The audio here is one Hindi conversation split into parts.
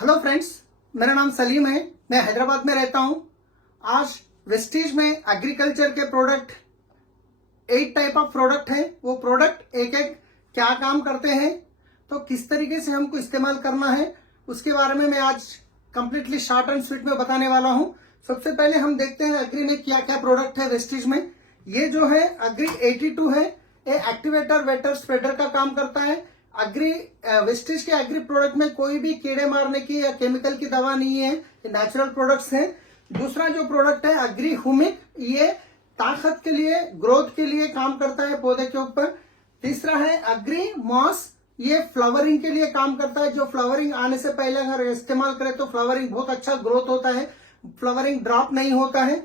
हेलो फ्रेंड्स, मेरा नाम सलीम है। मैं हैदराबाद में रहता हूं। आज वेस्टीज में एग्रीकल्चर के प्रोडक्ट 8 टाइप ऑफ प्रोडक्ट हैं। वो प्रोडक्ट एक एक क्या काम करते हैं, तो किस तरीके से हमको इस्तेमाल करना है, उसके बारे में मैं आज कंप्लीटली शॉर्ट एंड स्वीट में बताने वाला हूं। सबसे पहले हम देखते हैं एग्री में क्या क्या प्रोडक्ट है वेस्टीज में। ये जो है एग्री 82 है। ये एक्टिवेटर वेटर स्प्रेडर का काम करता है। एग्री वेस्टीज के एग्री प्रोडक्ट में कोई भी कीड़े मारने की या केमिकल की दवा नहीं है, ये नेचुरल प्रोडक्ट्स हैं। दूसरा जो प्रोडक्ट है एग्री हुमिक, ये ताकत के लिए, ग्रोथ के लिए काम करता है पौधे के ऊपर। तीसरा है एग्री मॉस, ये फ्लावरिंग के लिए काम करता है। जो फ्लावरिंग आने से पहले अगर इस्तेमाल करें तो फ्लावरिंग बहुत अच्छा ग्रोथ होता है, फ्लावरिंग ड्रॉप नहीं होता है।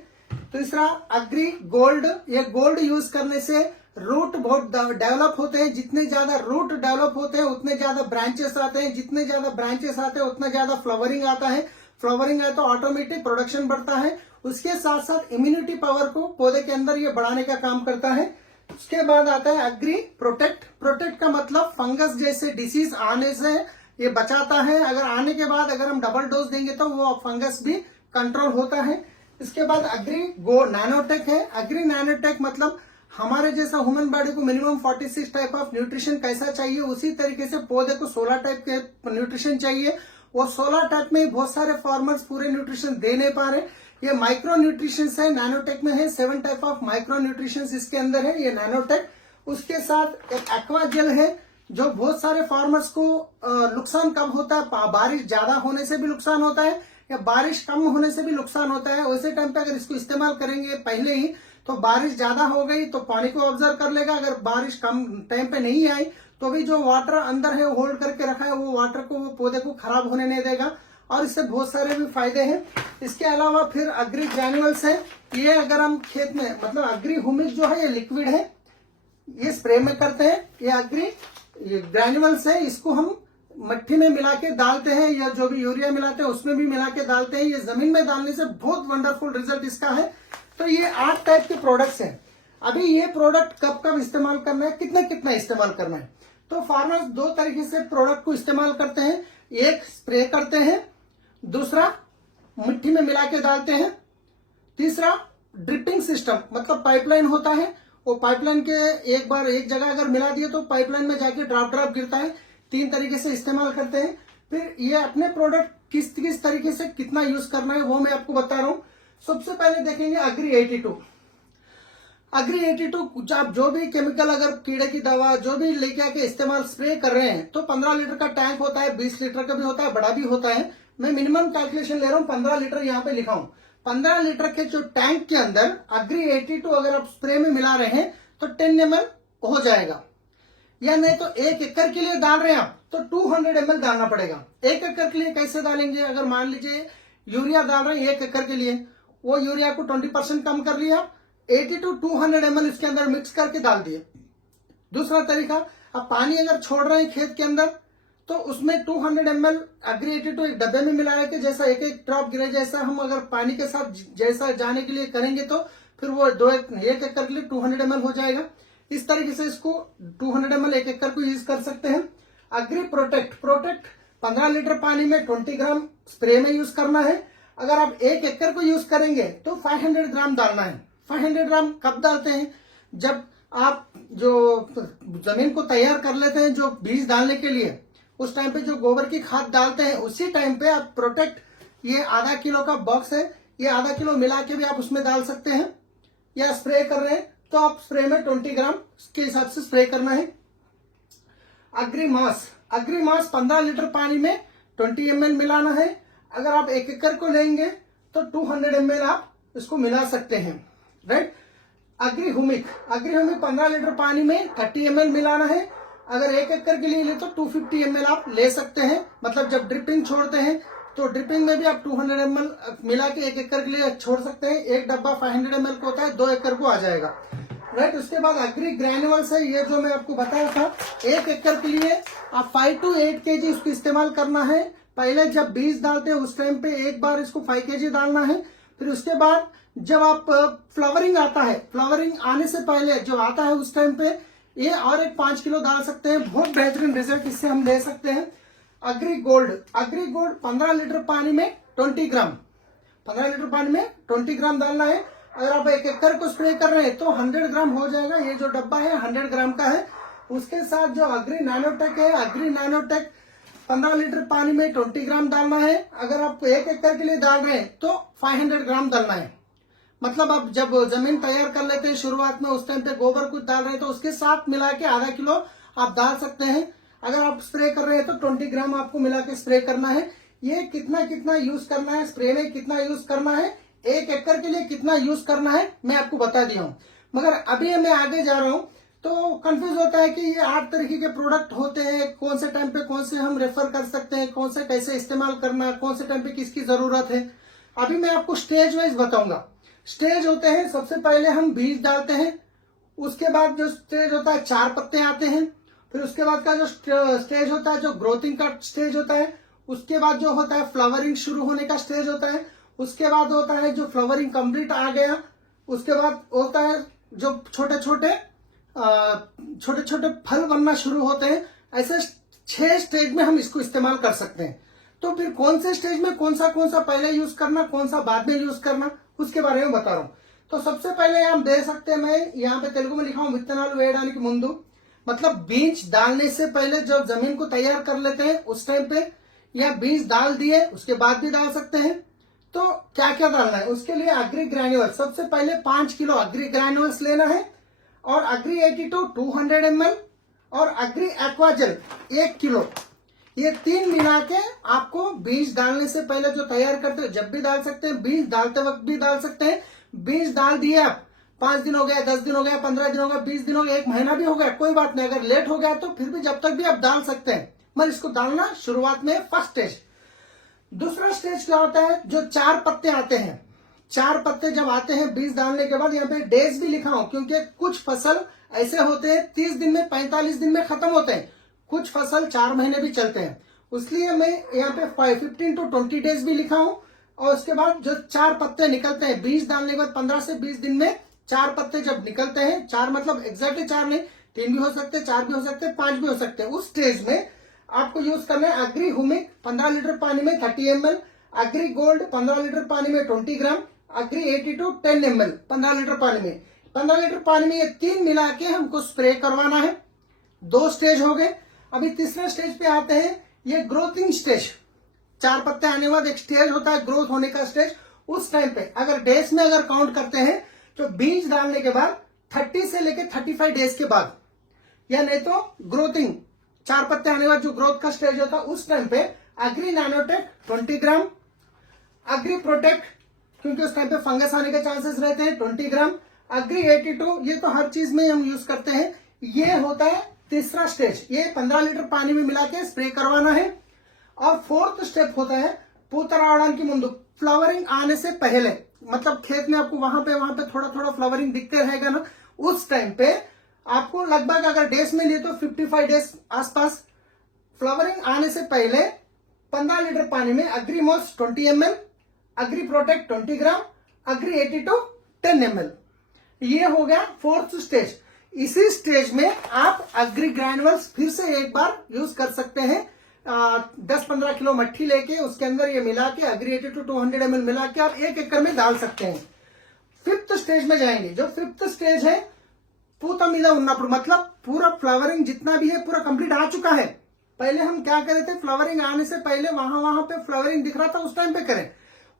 तीसरा एग्री गोल्ड, ये गोल्ड यूज करने से रूट बहुत डेवलप होते हैं। जितने ज्यादा रूट डेवलप होते हैं उतने ज्यादा ब्रांचेस आते हैं, जितने ज्यादा ब्रांचेस आते हैं उतना ज्यादा फ्लावरिंग आता है। फ्लावरिंग आए तो ऑटोमेटिक प्रोडक्शन बढ़ता है। उसके साथ साथ इम्यूनिटी पावर को पौधे के अंदर ये बढ़ाने का काम करता है। उसके बाद आता है एग्री प्रोटेक्ट। प्रोटेक्ट का मतलब फंगस जैसे डिसीज आने से ये बचाता है। अगर आने के बाद अगर हम डबल डोज देंगे तो वो फंगस भी कंट्रोल होता है। इसके बाद एग्री नैनोटेक है। एग्री नैनोटेक मतलब हमारे जैसा ह्यूमन बॉडी को मिनिमम 46 टाइप ऑफ न्यूट्रिशन कैसा चाहिए, उसी तरीके से पौधे को 16 टाइप के न्यूट्रिशन चाहिए। वो 16 टाइप में बहुत सारे फार्मर्स पूरे न्यूट्रिशन दे नहीं पा रहे। ये माइक्रो न्यूट्रिशन है, नैनोटेक में है। 7 टाइप ऑफ माइक्रो न्यूट्रिशन इसके अंदर है, ये नैनोटेक। उसके साथ एक एक्वा जेल है, जो बहुत सारे फार्मर्स को नुकसान कब होता है, बारिश ज्यादा होने से भी नुकसान होता है या बारिश कम होने से भी नुकसान होता है। वैसे टाइम पे अगर इसको इस्तेमाल करेंगे पहले ही, तो बारिश ज्यादा हो गई तो पानी को ऑब्जर्व कर लेगा। अगर बारिश कम टाइम पे नहीं आई तो भी जो वाटर अंदर है होल्ड करके रखा है, वो वाटर को, वो पौधे को खराब होने नहीं देगा। और इससे बहुत सारे भी फायदे हैं। इसके अलावा फिर एग्री ग्रैन्युअल्स है। ये अगर हम खेत में, मतलब एग्री हुमिक जो है ये लिक्विड है, ये स्प्रे में करते हैं। ये एग्री ग्रैन्युअल्स है, इसको हम मट्टी में मिला के डालते हैं, या जो भी यूरिया मिलाते हैं उसमें भी मिला के डालते हैं। ये जमीन में डालने से बहुत वंडरफुल रिजल्ट इसका है। तो ये 8 टाइप के प्रोडक्ट्स हैं। अभी ये प्रोडक्ट कब कब इस्तेमाल करना है, कितना कितना इस्तेमाल करना है, तो फार्मर्स 2 तरीके से प्रोडक्ट को इस्तेमाल करते हैं। एक स्प्रे करते हैं, दूसरा मिट्टी में मिला के डालते हैं। तीसरा ड्रिपिंग सिस्टम, मतलब पाइपलाइन होता है, वो पाइपलाइन के एक बार एक जगह अगर मिला दिए तो पाइपलाइन में जाके ड्रॉप ड्रॉप गिरता है। 3 तरीके से इस्तेमाल करते हैं। फिर ये अपने प्रोडक्ट किस तरीके से कितना यूज करना है वो मैं आपको बता रहा हूं। सबसे पहले देखेंगे एग्री 82। एग्री 82 आप जो भी केमिकल, अगर कीड़े की दवा जो भी लेके आके इस्तेमाल स्प्रे कर रहे हैं, तो 15 लीटर का टैंक होता है, 20 लीटर का भी होता है, बड़ा भी होता है। मैं मिनिमम कैलकुलेशन ले रहा हूं, 15 लीटर यहाँ पे लिखा हूं। 15 लीटर के जो टैंक के अंदर एग्री 82 अगर आप स्प्रे में मिला रहे हैं तो 10 ml हो जाएगा। या नहीं तो 1 एकड़ के लिए डाल रहे हैं आप तो 200 ml डालना पड़ेगा। 1 एकड़ के लिए कैसे डालेंगे, अगर मान लीजिए यूरिया डाल रहे हैं 1 एकड़ के लिए, वो यूरिया को 20% कम कर लिया, 82 200 ml इसके अंदर मिक्स करके डाल दिए। दूसरा तरीका, अब पानी अगर छोड़ रहे हैं खेत के अंदर तो उसमें 200 ml एग्री 82 एक डब्बे में मिलाया के, जैसा एक एक ड्रॉप गिरे जैसा हम अगर पानी के साथ जैसा जाने के लिए करेंगे तो फिर वो 1 एकड़ के लिए 200 ml हो जाएगा। इस तरीके से इसको 200 ml 1 एकड़ को यूज कर सकते हैं। एग्री प्रोटेक्ट 15 लीटर पानी में 20 ग्राम स्प्रे में यूज करना है। अगर आप 1 एकड़ को यूज करेंगे तो 500 ग्राम डालना है। 500 ग्राम कब डालते हैं, जब आप जो जमीन को तैयार कर लेते हैं जो बीज डालने के लिए, उस टाइम पे जो गोबर की खाद डालते हैं उसी टाइम पे आप प्रोटेक्ट, ये आधा किलो का बॉक्स है, ये आधा किलो मिला के भी आप उसमें डाल सकते हैं। या स्प्रे कर रहे हैं तो आप स्प्रे में 20 ग्राम के हिसाब से स्प्रे करना है। एग्री मॉस 15 लीटर पानी में 20 ml मिलाना है। अगर आप 1 एकड़ को लेंगे तो 200 ml आप इसको मिला सकते हैं, राइट। एग्री हुमिक 15 लीटर पानी में 30 ml मिलाना है। अगर 1 एकड़ के लिए ले तो 250 ml आप ले सकते हैं। मतलब जब ड्रिपिंग छोड़ते हैं तो ड्रिपिंग में भी आप 200 ml मिला के 1 एकड़ के लिए छोड़ सकते हैं। एक डब्बा 500 ml का होता है, 2 एकड़ को आ जाएगा, राइट। उसके बाद एग्री ग्रैन्युअल्स है, ये जो मैं आपको बताया था, 1 एकड़ के लिए आप 5 to 8 kg इसको इस्तेमाल करना है। पहले जब बीज डालते हैं उस टाइम पे एक बार इसको 5 kg डालना है। फिर उसके बाद जब आप फ्लावरिंग आता है, फ्लावरिंग आने से पहले जो आता है उस टाइम पे ये और एक 5 किलो डाल सकते हैं। बहुत बेहतरीन रिजल्ट इससे हम ले सकते हैं। अग्री गोल्ड 15 लीटर पानी में 20 ग्राम, 15 लीटर पानी में 20 ग्राम डालना है। अगर आप 1 एकड़ को स्प्रे कर रहे हैं तो 100 ग्राम हो जाएगा। ये जो डब्बा है 100 ग्राम का है। उसके साथ जो अग्री नैनोटेक है, अग्री नैनोटेक 15 लीटर पानी में 20 ग्राम डालना है। अगर आप 1 एकड़ के लिए डाल रहे हैं तो 500 ग्राम डालना है। मतलब आप जब जमीन तैयार कर लेते हैं शुरुआत में, उस टाइम पे गोबर कुछ डाल रहे हैं तो उसके साथ मिला के आधा किलो आप डाल सकते हैं। अगर आप स्प्रे कर रहे हैं तो 20 ग्राम आपको मिला के स्प्रे करना है। ये कितना यूज करना है, स्प्रे में कितना यूज करना है, 1 एकड़ के लिए कितना यूज करना है, मैं आपको बता दिया हूँ। मगर अभी मैं आगे जा रहा हूँ तो कंफ्यूज होता है कि ये 8 तरीके के प्रोडक्ट होते हैं, कौन से टाइम पे कौन से हम रेफर कर सकते हैं, कौन से कैसे इस्तेमाल करना, कौन से टाइम पे किसकी जरूरत है। अभी मैं आपको स्टेज वाइज बताऊंगा। स्टेज होते हैं, सबसे पहले हम बीज डालते हैं। उसके बाद जो स्टेज होता है 4 पत्ते आते हैं। फिर उसके बाद का जो स्टेज होता है जो ग्रोथिंग का स्टेज होता है। उसके बाद जो होता है फ्लावरिंग शुरू होने का स्टेज होता है। उसके बाद होता है जो फ्लावरिंग कंप्लीट आ गया। उसके बाद होता है जो छोटे छोटे फल बनना शुरू होते हैं। ऐसे 6 स्टेज में हम इसको इस्तेमाल कर सकते हैं। तो फिर कौन से स्टेज में कौन सा पहले यूज करना, कौन सा बाद में यूज करना, उसके बारे में बता रहा हूं। तो सबसे पहले हम दे सकते हैं, मैं यहाँ पे तेलुगु में लिखा हूं वित्तनालु वेयडानिकी मुंदु, मतलब बीज डालने से पहले जब जमीन को तैयार कर लेते हैं उस टाइम पे, या बीज डाल दिए उसके बाद भी डाल सकते हैं। तो क्या क्या डालना है उसके लिए अग्री ग्रैन्युअल, सबसे पहले 5 किलो अग्री ग्रैन्युअल्स लेना है, और अग्री 82 200 ml, और अग्री एक्वाजेल 1 किलो। ये 3 मिला के आपको बीज डालने से पहले जो तैयार करते हो जब भी डाल सकते हैं, बीज डालते वक्त भी डाल सकते हैं। बीज डाल दिए आप, 5 दिन हो गया, 10 दिन हो गया, 15 दिन हो गया, 20 दिन हो गया, 1 महीना भी हो गया, कोई बात नहीं। अगर लेट हो गया तो फिर भी जब तक भी आप डाल सकते हैं, मगर इसको डालना शुरुआत में फर्स्ट स्टेज। दूसरा स्टेज क्या होता है, जो 4 पत्ते आते हैं। 4 पत्ते जब आते हैं बीज डालने के बाद, यहाँ पे डेज भी लिखा हूं क्योंकि कुछ फसल ऐसे होते हैं 30 दिन में, 45 दिन में खत्म होते हैं, कुछ फसल 4 महीने भी चलते हैं। इसलिए मैं यहाँ पे 15 to 20 डेज भी लिखा हूं। और उसके बाद जो 4 पत्ते निकलते हैं बीज डालने के बाद 15 से 20 दिन में 4 पत्ते जब निकलते हैं, 4 मतलब एग्जैक्टली 4 नहीं, 3 भी हो सकते हैं, 4 भी हो सकते हैं, 5 भी हो सकते हैं। उस स्टेज में आपको यूज करना है अग्री हुमिक 15 लीटर पानी में 30 ml, अग्री गोल्ड 15 लीटर पानी में 20 ग्राम, अग्री 82 10 ml 15 लीटर पानी में। 15 लीटर पानी में ये 3 मिला के हमको स्प्रे करवाना है। 2 स्टेज हो गए। अभी तीसरे स्टेज पे आते हैं, ये ग्रोथिंग स्टेज। 4 पत्ते आने के बाद एक स्टेज होता है ग्रोथ होने का स्टेज। उस टाइम पे अगर डेज में अगर काउंट करते हैं तो बीज डालने के बाद 30 से लेके 35 डेज के बाद, या नहीं तो ग्रोथिंग 4 पत्ते आने के बाद जो ग्रोथ का स्टेज होता है उस टाइम पे अग्री नैनोटेक 20 ग्राम, अग्री प्रोटेक्ट क्योंकि उस टाइम पे फंगस आने के चांसेस रहते हैं 20 ग्राम, अग्री 82, ये तो हर चीज में हम यूज करते हैं। ये होता है तीसरा स्टेज, ये 15 लीटर पानी में मिला के स्प्रे करवाना है। और 4th स्टेप होता है पूतरावडानिकी मुंदु, फ्लावरिंग आने से पहले, मतलब खेत में आपको वहां पे थोड़ा थोड़ा फ्लावरिंग दिखते रहेगा ना, उस टाइम पे आपको लगभग अगर डेज में लिए तो 55 डेज आसपास, फ्लावरिंग आने से पहले 15 लीटर पानी में अग्रीमोस 20 ml, अग्री प्रोटेक्ट 20 ग्राम, अग्री 82 10 ml। ये हो गया 4th स्टेज। इसी स्टेज में आप अग्री ग्रैनुअल्स फिर से एक बार यूज कर सकते हैं। 10-15 किलो मट्ठी लेके उसके अंदर ये मिला के अग्री 82 200 ml मिला के आप 1 एकड़ में डाल सकते हैं। 5th स्टेज में जाएंगे। जो 5th स्टेज है पूता मिला उन्नापुर, मतलब पूरा फ्लावरिंग जितना भी है पूरा कंप्लीट आ चुका है। पहले हम क्या करे थे, फ्लावरिंग आने से पहले वहां पे फ्लावरिंग दिख रहा था उस टाइम पे करें।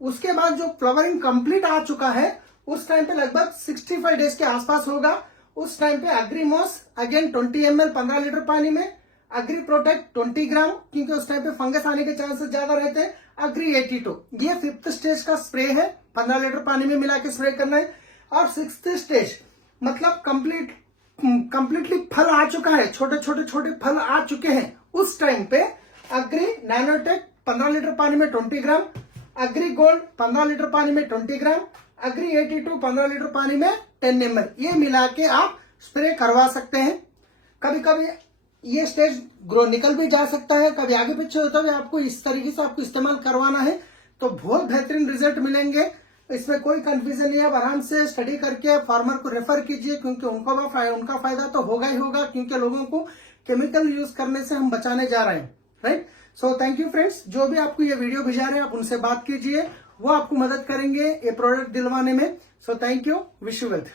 उसके बाद जो फ्लावरिंग कंप्लीट आ चुका है उस टाइम पे लगभग 65 डेज के आसपास होगा। उस टाइम पे अग्रीमोस अगेन 20 ml 15 लीटर पानी में, अग्री प्रोटेक्ट 20 ग्राम क्योंकि उस टाइम पे फंगस आने के चांसेस ज्यादा रहते हैं, अग्री 82। ये 5th स्टेज का स्प्रे है, 15 लीटर पानी में मिला के स्प्रे करना है। और 6th स्टेज मतलब कंप्लीटली फल आ चुका है, छोटे छोटे फल आ चुके हैं, उस टाइम पे अग्री नैनोटेक 15 लीटर पानी में 20 ग्राम, अग्री गोल्ड 15 लीटर पानी में 20 ग्राम, अग्री 82 15 लीटर पानी में 10 ml, ये मिला के आप स्प्रे करवा सकते हैं। कभी कभी ये स्टेज ग्रो निकल भी जा सकता है, कभी आगे पीछे होता है, आपको इस तरीके से आपको इस्तेमाल करवाना है तो बहुत बेहतरीन रिजल्ट मिलेंगे। इसमें कोई कंफ्यूजन नहीं है। आप आराम से स्टडी करके फार्मर को रेफर कीजिए क्योंकि उनका फायदा तो होगा ही होगा, क्योंकि लोगों को केमिकल यूज करने से हम बचाने जा रहे हैं, right. So thank you friends, जो भी आपको ये वीडियो भेजा रहे हैं आप उनसे बात कीजिए, वो आपको मदद करेंगे ये प्रोडक्ट दिलवाने में। So thank you, wish you wealth.